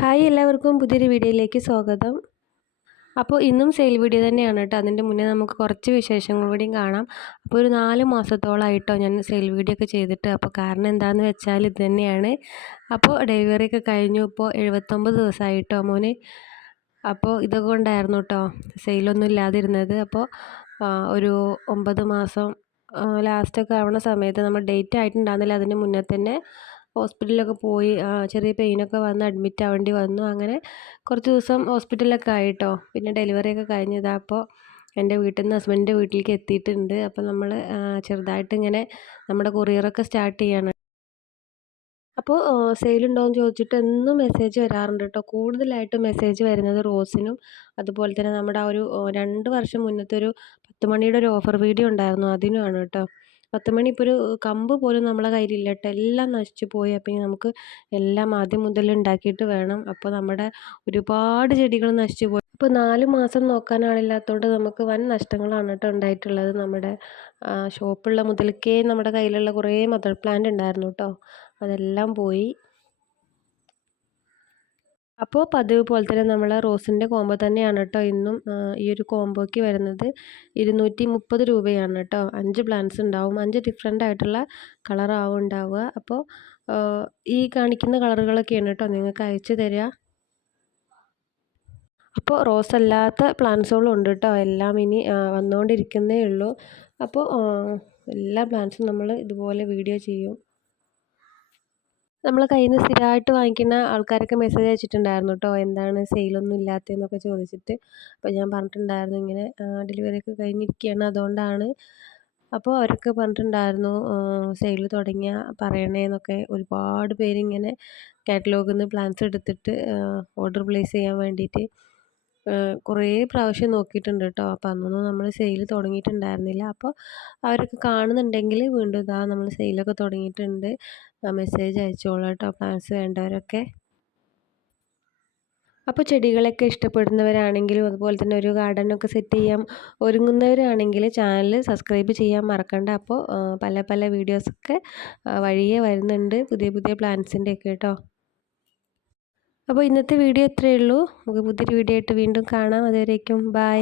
Hi എല്ലാവർക്കും പുതിയൊരു വീഡിയോയിലേക്ക് സ്വാഗതം. അപ്പോൾ ഇന്നും സെയിൽ വീഡിയോ തന്നെയാണ് കേട്ടോ. അതിൻ്റെ മുന്നേ നമുക്ക് കുറച്ച് വിശേഷങ്ങൾ കൂടിയും കാണാം. അപ്പോൾ ഒരു 4 മാസത്തോളമായിട്ടോ ഞാൻ സെയിൽ വീഡിയോ ഒക്കെ ചെയ്തിട്ട്. അപ്പോൾ കാരണം എന്താണെന്ന് വെച്ചാൽ ഇത് തന്നെയാണ്. അപ്പോൾ ഡെലിവറി ഒക്കെ കഴിഞ്ഞു. ഇപ്പോൾ 79 ദിവസമായിട്ടോ മോന്. അപ്പോൾ ഇതൊക്കെ കൊണ്ടായിരുന്നു കേട്ടോ സെയിലൊന്നും ഇല്ലാതിരുന്നത്. അപ്പോൾ ഒരു 9 മാസം ലാസ്റ്റൊക്കെ ആവുന്ന സമയത്ത് നമ്മൾ ഡേറ്റ് ആയിട്ടുണ്ടാകുന്നില്ല, അതിന് മുന്നേ തന്നെ ഹോസ്പിറ്റലിലൊക്കെ പോയി ചെറിയ പെയിനൊക്കെ വന്ന് അഡ്മിറ്റ് ആവേണ്ടി വന്നു. അങ്ങനെ കുറച്ച് ദിവസം ഹോസ്പിറ്റലിലൊക്കെ ആയിട്ടോ. പിന്നെ ഡെലിവറിയൊക്കെ കഴിഞ്ഞതാ. അപ്പോൾ എൻ്റെ വീട്ടിൽ നിന്ന് ഹസ്ബൻഡിൻ്റെ വീട്ടിലേക്ക് എത്തിയിട്ടുണ്ട്. അപ്പോൾ നമ്മൾ ചെറുതായിട്ട് ഇങ്ങനെ നമ്മുടെ കൊറിയറൊക്കെ സ്റ്റാർട്ട് ചെയ്യാണ്. അപ്പോൾ സെയിലുണ്ടോയെന്ന് ചോദിച്ചിട്ട് എന്നും മെസ്സേജ് വരാറുണ്ട് കേട്ടോ. കൂടുതലായിട്ടും മെസ്സേജ് വരുന്നത് റോസിനും അതുപോലെ തന്നെ നമ്മുടെ ആ ഒരു 2 വർഷം മുന്നത്തെ ഒരു 10 മണിയുടെ ഒരു ഓഫർ വീഡിയോ ഉണ്ടായിരുന്നു, അതിനുമാണ് കേട്ടോ. 10 മണി ഇപ്പോൾ ഒരു കമ്പ് പോലും നമ്മളെ കയ്യിലില്ല കേട്ടോ. എല്ലാം നശിച്ചു പോയി. അപ്പോൾ ഇനി നമുക്ക് എല്ലാം ആദ്യം മുതൽ ഉണ്ടാക്കിയിട്ട് വേണം. അപ്പോൾ നമ്മുടെ ഒരുപാട് ചെടികൾ നശിച്ചു പോയി. ഇപ്പോൾ 4 മാസം നോക്കാൻ ആളില്ലാത്തതുകൊണ്ട് നമുക്ക് വൻ നഷ്ടങ്ങളാണ് കേട്ടോ ഉണ്ടായിട്ടുള്ളത്. നമ്മുടെ ഷോപ്പുള്ള മുതൽക്കേ നമ്മുടെ കയ്യിലുള്ള കുറേ മദർ പ്ലാന്റ് ഉണ്ടായിരുന്നു കേട്ടോ. അതെല്ലാം പോയി. അപ്പോൾ പതിവ് പോലെ തന്നെ നമ്മൾ റോസിൻ്റെ കോംബോ തന്നെയാണ് കേട്ടോ ഇന്നും. ഈ ഒരു കോംബോയ്ക്ക് വരുന്നത് 230 രൂപയാണ് കേട്ടോ. 5 പ്ലാന്റ്സ് ഉണ്ടാവും. 5 ഡിഫറെൻ്റ് ആയിട്ടുള്ള കളറാവും ഉണ്ടാവുക. അപ്പോൾ ഈ കാണിക്കുന്ന കളറുകളൊക്കെയാണ് കേട്ടോ നിങ്ങൾക്ക് അയച്ചു തരിക. അപ്പോൾ റോസ് അല്ലാത്ത പ്ലാന്റ്സുകളും ഉണ്ട് കേട്ടോ. എല്ലാം ഇനി വന്നുകൊണ്ടിരിക്കുന്നേ ഉള്ളൂ. അപ്പോൾ എല്ലാ പ്ലാന്റ്സും നമ്മൾ ഇതുപോലെ വീഡിയോ ചെയ്യും. നമ്മളെ കയ്യിൽ നിന്ന് സ്ഥിരമായിട്ട് വാങ്ങിക്കുന്ന ആൾക്കാരൊക്കെ മെസ്സേജ് അയച്ചിട്ടുണ്ടായിരുന്നു കേട്ടോ, എന്താണ് സെയിലൊന്നും ഇല്ലാത്തതെന്നൊക്കെ ചോദിച്ചിട്ട്. അപ്പോൾ ഞാൻ പറഞ്ഞിട്ടുണ്ടായിരുന്നു ഇങ്ങനെ ഡെലിവറിയൊക്കെ കഴിഞ്ഞിരിക്കുകയാണ്, അതുകൊണ്ടാണ്. അപ്പോൾ അവരൊക്കെ പറഞ്ഞിട്ടുണ്ടായിരുന്നു സെയിൽ തുടങ്ങിയാൽ പറയണേന്നൊക്കെ. ഒരുപാട് പേരിങ്ങനെ കാറ്റലോഗിൽ നിന്ന് പ്ലാൻസ് എടുത്തിട്ട് ഓർഡർ പ്ലേസ് ചെയ്യാൻ വേണ്ടിയിട്ട് കുറേ പ്രാവശ്യം നോക്കിയിട്ടുണ്ട് കേട്ടോ. അപ്പോൾ അന്നൊന്നും നമ്മൾ സെയിൽ തുടങ്ങിയിട്ടുണ്ടായിരുന്നില്ല. അപ്പോൾ അവരൊക്കെ കാണുന്നുണ്ടെങ്കിൽ വീണ്ടും ഇതാ നമ്മൾ സെയിലൊക്കെ തുടങ്ങിയിട്ടുണ്ട്, മെസ്സേജ് അയച്ചോളാം കേട്ടോ പ്ലാൻസ് വേണ്ടവരൊക്കെ. അപ്പോൾ ചെടികളൊക്കെ ഇഷ്ടപ്പെടുന്നവരാണെങ്കിലും അതുപോലെ തന്നെ ഒരു ഗാർഡനൊക്കെ സെറ്റ് ചെയ്യാൻ ഒരുങ്ങുന്നവരാണെങ്കിൽ ചാനൽ സബ്സ്ക്രൈബ് ചെയ്യാൻ മറക്കണ്ട. അപ്പോൾ പല പല വീഡിയോസൊക്കെ വഴിയേ വരുന്നുണ്ട്, പുതിയ പുതിയ പ്ലാൻസിൻ്റെ ഒക്കെ കേട്ടോ. അപ്പോൾ ഇന്നത്തെ വീഡിയോ ഇത്രയേ ഉള്ളൂ. നമുക്ക് പുതിയൊരു വീഡിയോ ആയിട്ട് വീണ്ടും കാണാം. അതുവരേക്കും ബൈ.